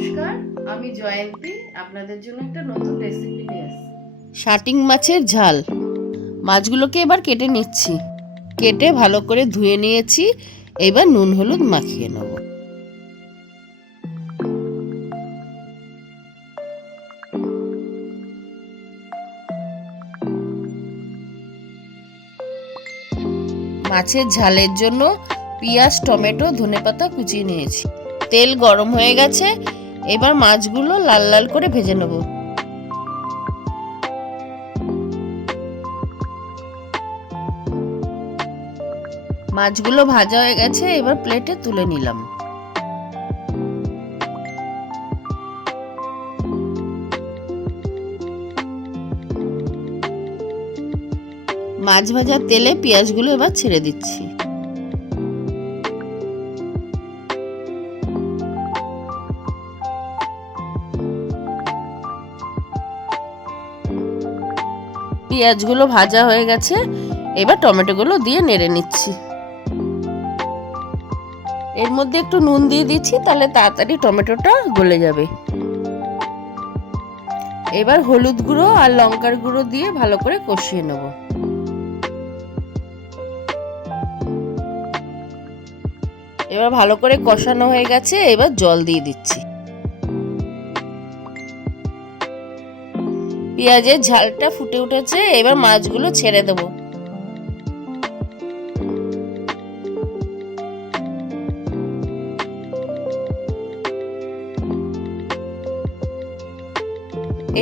নমস্কার, আমি জয়ন্তী, আপনাদের জন্য একটা নতুন রেসিপি নিয়ে এসেছি শাটিং মাছের ঝাল। মাছগুলোকে এবার কেটে নিচ্ছি। কেটে ভালো করে ধুয়ে নিয়েছি। এবার নুন হলুদ মাখিয়ে নেব। মাছের ঝালের জন্য পেঁয়াজ, টমেটো, ধনেপাতা কুচিয়ে নিয়েছি। তেল গরম হয়ে গেছে। এবার মাছগুলো লাল লাল করে ভেজে নেব। মাছগুলো ভাজা হয়ে গেছে, এবার প্লেটে তুলে নিলাম। মাছ ভাজার তেলে পেঁয়াজগুলো এবার ছেড়ে দিচ্ছি। পেঁয়াজগুলো ভাজা হয়ে গেছে, এবার টমেটোগুলো দিয়ে নেড়ে নিচ্ছি। এর মধ্যে একটু নুন দিয়ে দিচ্ছি, তাহলে তাড়াতাড়ি টমেটোটা গলে যাবে। এবার হলুদ গুঁড়ো আর লঙ্কার গুঁড়ো দিয়ে ভালো করে কষিয়ে নেব। এবার ভালো করে কষানো হয়ে গেছে, এবার জল দিয়ে দিচ্ছি। পেঁয়াজের ঝালটা ফুটে উঠেছে, এবার মাছগুলো ছেড়ে দেবো।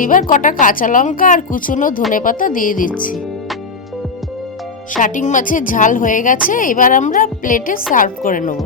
এইবার কটা কাঁচা লঙ্কা আর কুচনো ধনেপাতা দিয়ে দিচ্ছি। শাটিং মাছের ঝাল হয়ে গেছে, এবার আমরা প্লেটে সার্ভ করে নেব।